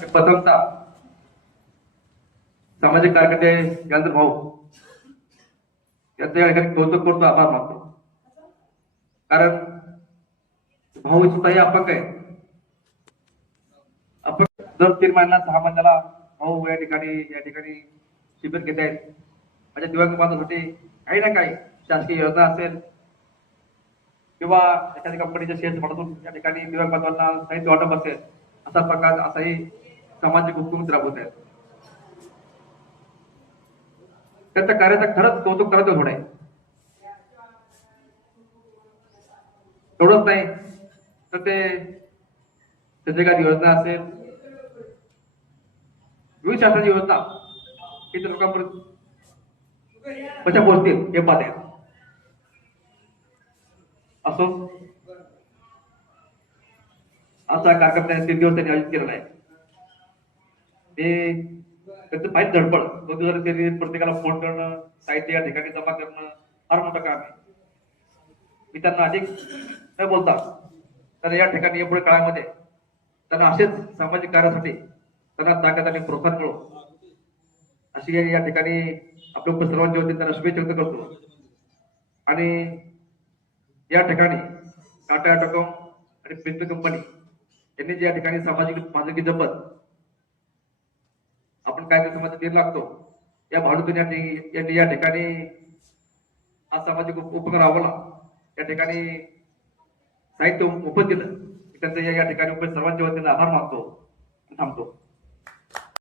प्रथमतः सामाजिक कार्यकर्ते ज्ञानंद भाऊ यांचं या ठिकाणी कौतुक करतो, आभार मानतो. कारण भाऊ स्वतःही अपंग आहे. अपंग दर 3 महिन्याला 6 महिन्याला भाऊ या ठिकाणी शिबिर घेत आहेत. म्हणजे दिव्यांग बांधवांसाठी काही ना काही शासकीय योजना असेल किंवा एखाद्या कंपनीच्या शेअर्स म्हणून या ठिकाणी दिव्यांग बांधवांना साहित्य वाटप असेल, असा प्रकार असाही सामाजिक उपक्रम राबवत आहेत. त्यांच्या कार्याचं खरंच कौतुक करायचं होणं आहे. एवढंच नाही तर ते त्याची काही योजना असेल, विविध शासनाची योजना इतर लोकांपर्यंत कशा पोहोचतील हे पाहते. असो, असा कार्यक्रम त्यांनी 3 दिवस त्यांनी आयोजित केलेला आहे. ते त्यांचं पाहिजे धडपड 2 दिवस त्यांनी प्रत्येकाला फोन करणं, साहित्य या ठिकाणी जमा करणं फार मोठं काम आहे. मी त्यांना अधिक न बोलता तर या ठिकाणी यापुढे काळामध्ये त्यांना असेच सामाजिक कार्यासाठी त्यांना ताकद आणि प्रोत्साहन मिळो अशी या ठिकाणी आपल्या सर्वांच्या वतीने त्यांना शुभेच्छा व्यक्त करतो. आणि या ठिकाणी टाटा टेलिकॉम आणि प्रिन्स कंपनी यांनी जे या ठिकाणी सामाजिक बांधिलकी जपत आपण काय समाजात देऊ लागतो या भावनेतून यांनी या ठिकाणी हा सामाजिक उपक्रम राबवला. या ठिकाणी साहित्य मोफत दिलं. त्यांचं या ठिकाणी सर्वांच्या वतीने आभार मानतो. थांबतो.